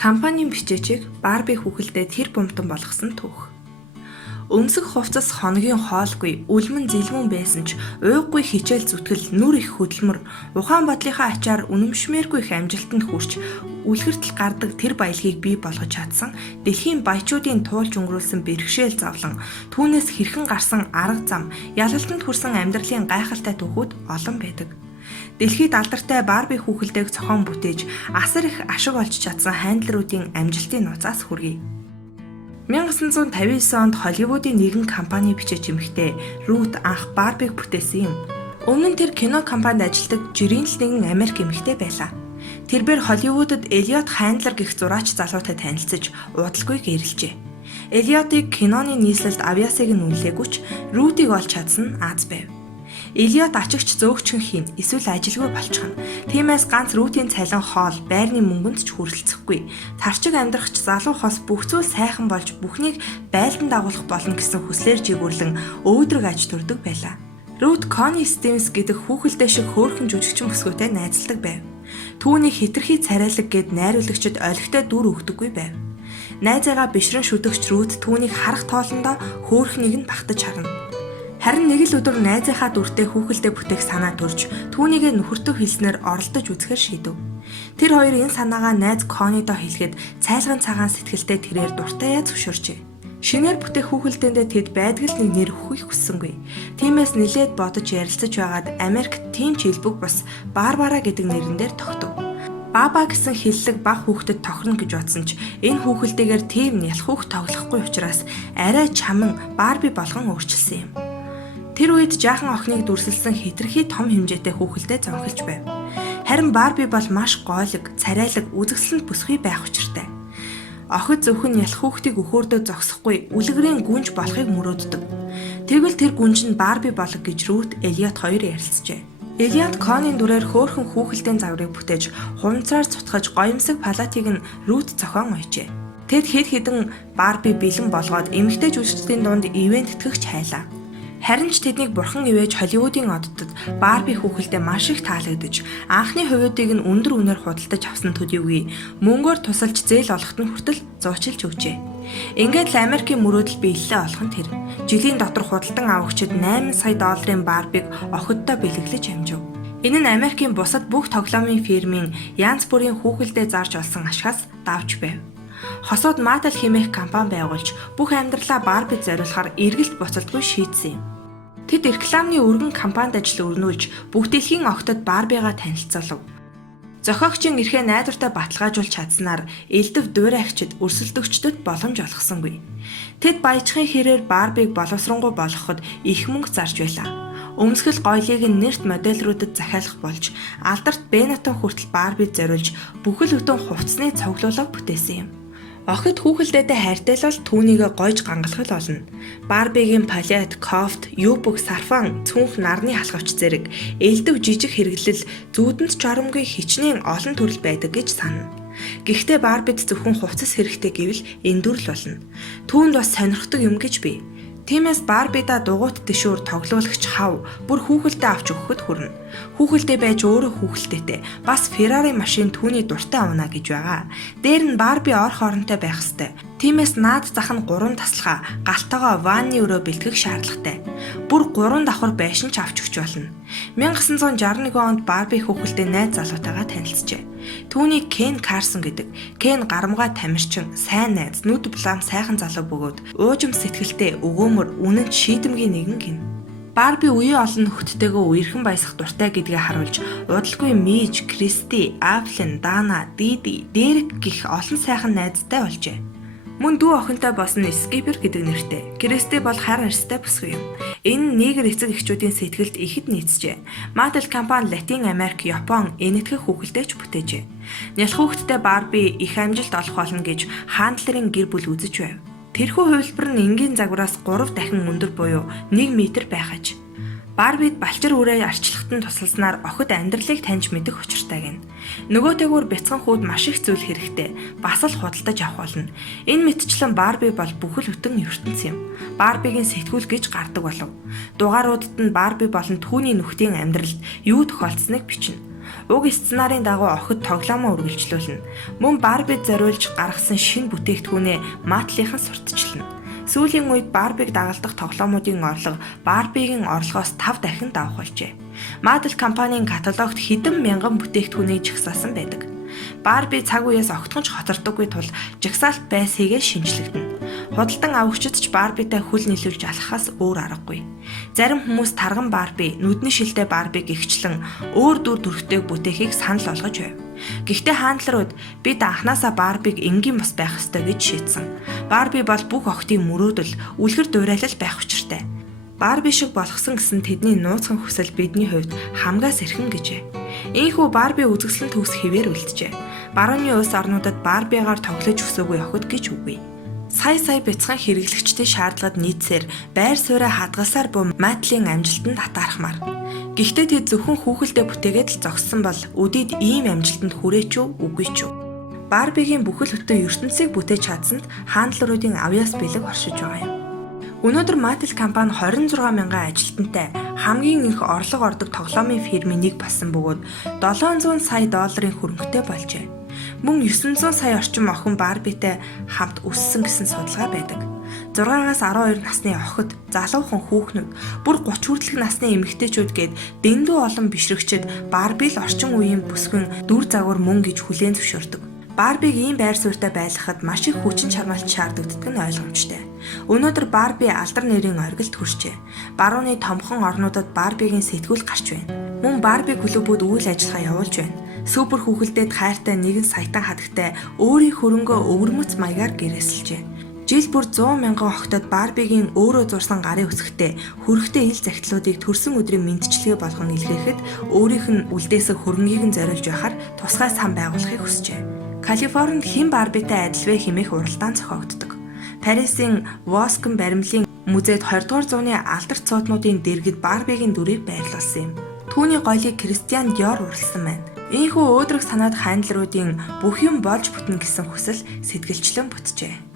Компанийн бичээчийг Барби хүүхэлдээ тэр бумтан болгосон түүх. Өмсөх хувцас хоногийн хоолгүй, үлмэн зэлмэн байсан ч уйггүй хичээл зүтгэл нүр их хөдөлмөр, ухаан бодлынхаа ачаар үнэмшмээргүй их амжилтанд хүрч үлгэртэл гардаг тэр баялагийг бий болгож чадсан дэлхийн баячуудын туулж өнгөрүүлсэн бэрхшээл зовлон, түүнээс хэрхэн гарсан арга зам, ялалтанд хүрсэн амьдралын гайхалтай түүхүүд олон байдаг. Дэлхийд алдартай Барби хүүхэлдэйг зохион бүтээж асар их ашиг олж чадсан хайндларуудын амжилтын нуцаас хүргэе. 1959 онд Холливуудын нэгэн компани бичээч эмэгтэй Рут анх Барбиг бүтээсэн юм. Өмнө нь тэр кино компанид ажилладаг жирийн л нэгэн Америк эмэгтэй байлаа. Тэрээр Холливуудад Элиот Хайндлер гэх зураач залуутай танилцж удалгүй гэрэлжээ. Элиотыг киноны нийслэлд авьяасыг нь үнэлээгүйч Рутыг олж чадсан нь аз байв. Элиот ачигч зөөгчгөн хийн эсвэл ажилгүй болчихно. Тиймээс ганц Рутийн цалин хоол, байрны мөнгөнд ч хүрэлцэхгүй. Тарчиг амьдрахч залуу хос бүх зүйл сайхан болж бүхнийг байлдан дагуулах болно гэсэн хүслээр жигүүрлэн өөдрөг аж төрдөг байлаа. Рут Кони Стивенс гэдэг хүүхэлдэй шиг хөөрхөн жүжигчин бүсгүйтэй найзалдаг байв. Түүний хитрхи царайлаг гэд найруулагчид олигтой дүр өгдөггүй байв. Найзаагаа бишрэн шүдэгч Рут түүнийг харах тоолондоо хөөрхнийг нь багтаж харна. Харин нэг л өдөр найзынхаа дүртэй хүүхэлдэй бүтээх санаа төрж түүнийгээ нөхөртөө хэлснээр оролдож үзэхээр шийдэв. Тэр хоёр энэ санаагаа найз Конидо хэлэхэд цайлган цагаан сэтгэлтэй тэрээр дуртайя зөвшөөрчээ. Шинээр бүтээх хүүхэлдээндээ тэд байдаг л нэг нэр өгөхийг хүссэнгүй. Тиймээс нилээд бодож ярилцаж байгаад Америкт тийм ч илбэг бус Барбара гэдэг нэрэн дээр тогтов. Баба гэсэн хиллэг баг хүүхдэд тохирно гэж бодсон ч энэ хүүхэлдээгээр тийм ялх хүүхд тоглохгүй учраас арай чаман Барби болгон өөрчилсөн юм. Тэр үед жаахан охиныг дүрсэлсэн хитрхи том хэмжээтэй хүүхэлдэй зонхилж байв. Харин Барби бол маш гойлог, царайлаг, үзэгсэлэнт бүсгүй байх учиртай. Охид зөвхөн ялх хүүхдийг өхөөрдөө зогсохгүй, үлгэрийн гүнж болохыг мөрөөддөг. Тэгвэл тэр гүнж нь Барби болог гэж Рут, Элиот хоёр ярилцжээ. Элиот Конийн дүрээр хөөрхөн хүүхэлдэйн загварыг бүтээж, хуванцаар цутгаж гоёмсог палатыг нь Рут зохион ойжээ. Тэд хэд хэдэн Барби бэлэн болгоод эмэгтэй жүжигчдийн дунд ивент тэтгэгч хайлаа. Харин ч тэднийг бурхан ивэж Холливуудын оддод Барби хүүхэлдээ маш их таалагдж анхны хувиудыг нь өндөр үнээр худалдаж авсан төдийгүй мөнгөөр тусалж зээл олоход нь хүртэл зуучилж өгчээ. Ингээд л Америкийн мөрөөдөл биелэлээ олох нь тэр. Жилийн дотор худалдан авагчид 8 сая долларын Барбиг охиддоо бэлэглэж амжив. Энэ нь Америкийн бусад бүх тоглоомын фирмийн янз бүрийн хүүхэлдээ зарж олсон ашгаас давж байв. Хосоод Mattel хэмээх компани байгуулж бүх амьдралаа Барбид зориулахаар эргэлт буцалтгүй шийдсэн юм. Тэд рекламны өргөн компанид ажил өрнүүлж бүх дэлхийн охтод Барбигаа танилцуулав. Зохиогчийн эрхээ найдвартай баталгаажуулж чадсанаар элдв дуурайгчид өрсөлдөгчдөд боломж олгосонгүй. Тэд баяжхын хэрээр Барбиг боловсронгуй болгоход их мөнгө зарж байлаа. Өмсгөл гоёлыг нь нэрт модельрүүдэд захиалах болж алдарт Бенетон хүртэл Барбид зориулж бүхэл бүтэн хувцсны цуглуулга бүтээсэн юм. Охид хүүхэлдээтэй хайртай л бол түүнийг гойж гангалах болно. Барбигийн палет, кофт, юбок, сарфан, цүнх нарны халхавч зэрэг элдв жижиг хэрэглэл зүүдэнд жоромгүй хичнээн олон төрөл байдаг гэж санана. Гэхдээ Барбид зөвхөн хувцас хэрэгтэй гэвэл эндүрл болно. Түүнд бас сонирхдаг юм гэж бий. Тиймээс Барбида дугуйт дэшүүр тоглуулагч хав бүр хүүхэлдээ авч өгөхөд хүрнэ. Хүүхэлдээ байж өөрөө хүүхэлдээтэй бас Феррари машин түүний дуртай унаа гэж байгаа. Дээр нь Барби ор хоронтой байх ёстой. Тиймээс наад зах нь 3 таслахаа галтайгаа ванны өрөө бэлтгэх шаардлагатай. Бүр 3 давхар байшин ч авч өгч болно. 1961 онд Барби хүүхэлдээ найз залуутайгаа танилцжээ. Түүнийг Кен Карсон гэдэг. Кен гарамгай тамирчин, сайн найз, нүд булаам сайхан залуу бөгөөд уужим сэтгэлтэй, өгөөмөр, үнэн шийдэмгийн нэгэн гин. Барби үе олон нөхдөдтэйгөө үерхэн баясах дуртай гэдгээ харуулж удалгүй Миж, Кристи, Афлин, Дана, Диди, Дерек гэх олон сайхан найзтай болжээ. Мөн дүү охинтой болсон Скипер гэдэг нэртэй. Кристи бол хайр арьстай бүсгүй юм. Энэ негр эцэг эхчүүдийн сэтгэлд ихэд нийцжээ. Mattel компани Латин Америк, Япон энэтхэх хүүхэлдээч бүтээжээ. Нялх хүүхэдтэй Барби их амжилт олох болно гэж Хандлерын гэр бүл үзэж байв. Тэрхүү хувилбар нь энгийн загвараас 3 дахин өндөр буюу 1 метр байх аж. Барбид балчир үрээ арчлахтан тусалснаар охид амьдралыг таньж мэдэх учиртай гин. Нөгөөтэйгүр бяцхан хүүд маш их зүйл хэрэгтэй. Бас л худалдаж авах болно. Энэ мэтчлэн Барби бол бүхэл бүтэн ертөнц юм. Барбигийн сэтгүүл гэж гардаг болов. Дугааруудад нь Барби болон түүний нөхдийн амьдралд юу тохиолдсныг бичнэ. Уг сценарын дагуу охид тоглоомоо үргэлжлүүлнэ. Мөн Барбид зориулж гаргасан шинэ бүтээгдэхүүнээ Маттлийн сурталчилна. Сүүлийн үед Барбиг дагалдах тоглоомуудын орлого Барбигийн орлогоос 5 дахин давах болжээ. Mattel компанийн каталогт хэдэн мянган бүтээгдэхүүнийг жагсаасан байдаг. Барби цаг үеэс огтхонч хотардаггүй тул жагсаалт байсхийгээ шинжлэгдэнэ. Худалдан авагчид ч Барбитай хөл нийлүүлж алхахаас өөр аргагүй. Зарим хүмүүс тарган Барби, нүдний шилтэй Барбиг гихчлэн өөр дүр төрхтэйг бүтээхийг санал болгож байв. Гэхдээ хаантларууд бид анханасаа Барбиг энгийн бас байх ёстой гэж шийдсэн. Барби бол бүх охидын мөрөөдөл, үлгэр дуурайлал байх учиртай. Барби шиг болгосон гэсэн тэдний нууцхан хүсэл бидний хувьд хамгаас эрхэн гэжээ. Ийхүү Барби үзэсгэлэн төгс хэвээр үлджээ. Барууны улс орнуудад Барбигаар тоглож өсөөгүй охид гэж үгүй. Сая бяцхан хэрэглэгчдийн шаардлагад нийцсээр байр сууриа хадгалсаар буй Mattel-ийн амжилтанд татаархмаар. Гэхдээ тэд зөвхөн хүүхэлдээ бүтээгээд л зогссон бол өдийд ийм амжилтанд хүрээч үү үгүй ч үү. Барбигийн бүхэл бүтэн ертөнцийг бүтээж чадсанд хаантларуудын авьяас бэлэг оршиж байгаа юм. Өнөөдөр Mattel компани 26 мянган ажилтнтай хамгийн их орлого ордог тоглоомын фирмийн нэг болсон бөгөөд $700 сая хөрөнгөтэй болжээ. Мөн 900 сая орчим охин Барбитай хамт өссөн гэсэн судалгаа байдаг. 6-аас 12 насны охид, залуухан хүүхнүүд, бүр 30 хүртэлх насны эмэгтэйчүүд гээд дэндүү олон бишрэгчид Барби л орчин үеийн бүсгүйн дүр загвар мөн гэж хүлээн зөвшөөрдөг. Барбиг ийм байр суурьтай байлгахад маш их хүчин чармайлт шаарддаг нь ойлгомжтой. Өнөөдөр Барби алдар нэрийн оргилд хүрчээ. Барууны томхон орнуудад Барбигийн сэтгүүл гарч байна. Мөн Барби клубүүд үйл ажиллагаа явуулж байна. Супер хүүхэлдээд хайртай нэгэн саятан хадагтай өөрийн хөрөнгөө өвөрмөц маягаар гэрээсэлжээ. Жил бүр 100 мянган охидод Барбигийн өөрөө зурсан гарын үсгтээ хөрөгтэй ил захидлуудыг төрсөн өдрийн мэндчилгээ болгон илгээхэд өөрийнх нь үлдээсэн хөрөнгийг нь зориулж байхаар тусгай сан байгуулахыг хүсжээ. Калифорнид хэн Барбитай адил вэ хэмээх уралдаан зохиогддог. Парисын Воскон баримлын музейд 20 дугаар зууны алдарт цуутнуудын дэргэд Барбигийн дүрийг байрлуулсан юм. Түүний гоёлыг Кристиан Диор уралсан байна. Ийхүү өөдрөг санаад хайндларуудын бүх юм болж бүтнэ гэсэн хүсэл сэтгэлчлэн бүтжээ.